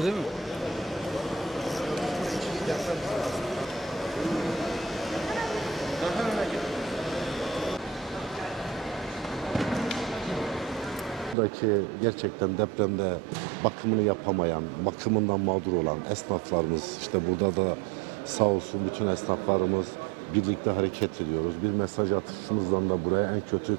Bu değil mi? Buradaki gerçekten depremde bakımını yapamayan, bakımından mağdur olan esnaflarımız, işte burada da sağ olsun bütün esnaflarımız birlikte hareket ediyoruz. Bir mesaj atışımızdan da buraya en kötü 40-50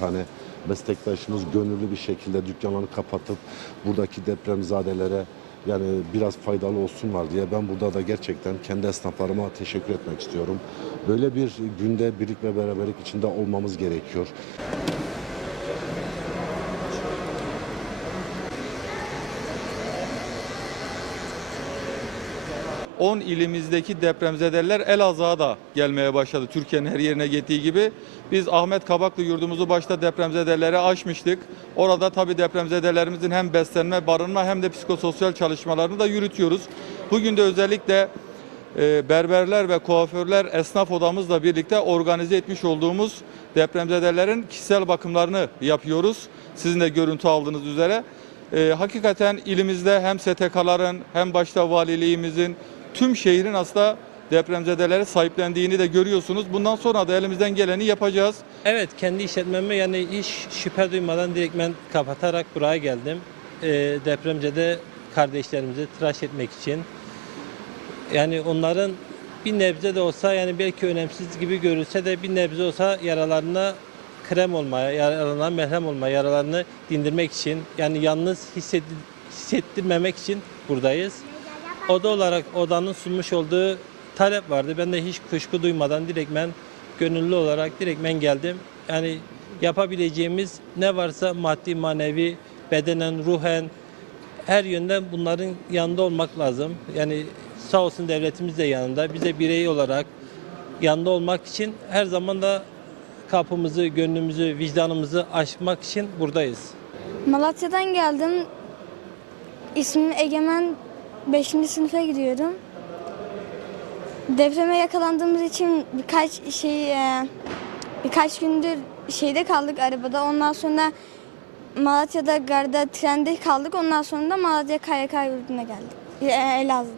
tane meslektaşımız gönüllü bir şekilde dükkanlarını kapatıp buradaki depremzadelere yani biraz faydalı olsunlar diye ben burada da gerçekten kendi esnaflarıma teşekkür etmek istiyorum. Böyle bir günde birlik ve beraberlik içinde olmamız gerekiyor. 10 ilimizdeki depremzedeler Elazığ'a da gelmeye başladı. Türkiye'nin her yerine gittiği gibi. Biz Ahmet Kabaklı yurdumuzu başta depremzedelere açmıştık. Orada tabii depremzedelerimizin hem beslenme, barınma hem de psikososyal çalışmalarını da yürütüyoruz. Bugün de özellikle e, berberler ve kuaförler esnaf odamızla birlikte organize etmiş olduğumuz depremzedelerin kişisel bakımlarını yapıyoruz. Sizin de görüntü aldığınız üzere. E, hakikaten ilimizde hem STK'ların hem başta valiliğimizin tüm şehrin aslında depremzedeleri sahiplendiğini de görüyorsunuz. Bundan sonra da elimizden geleni yapacağız. Evet kendi işletmemi yani hiç şüphe duymadan direkt ben kapatarak buraya geldim. Ee, depremzede kardeşlerimizi tıraş etmek için. Yani onların bir nebze de olsa yani belki önemsiz gibi görülse de bir nebze olsa yaralarına krem olmaya, yaralarına merhem olmaya, yaralarını dindirmek için yani yalnız hisset, hissettirmemek için buradayız. Oda olarak odanın sunmuş olduğu talep vardı. Ben de hiç kuşku duymadan direktmen gönüllü olarak direktmen geldim. Yani yapabileceğimiz ne varsa maddi, manevi, bedenen, ruhen her yönden bunların yanında olmak lazım. Yani sağ olsun devletimiz de yanında. Bize birey olarak yanında olmak için her zaman da kapımızı, gönlümüzü, vicdanımızı aşmak için buradayız. Malatya'dan geldim. İsmim Egemen. 5. sınıfa gidiyorum. Depreme yakalandığımız için birkaç şey e, birkaç gündür şeyde kaldık arabada. Ondan sonra Malatya'da garda trende kaldık. Ondan sonra da Malatya KYK yurduna geldik. E, Elazığ.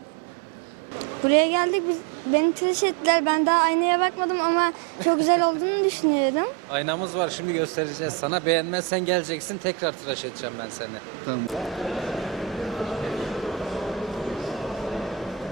Buraya geldik. Biz, beni tıraş ettiler. Ben daha aynaya bakmadım ama çok güzel olduğunu düşünüyorum. Aynamız var şimdi göstereceğiz sana. Beğenmezsen geleceksin tekrar tıraş edeceğim ben seni. Tamam.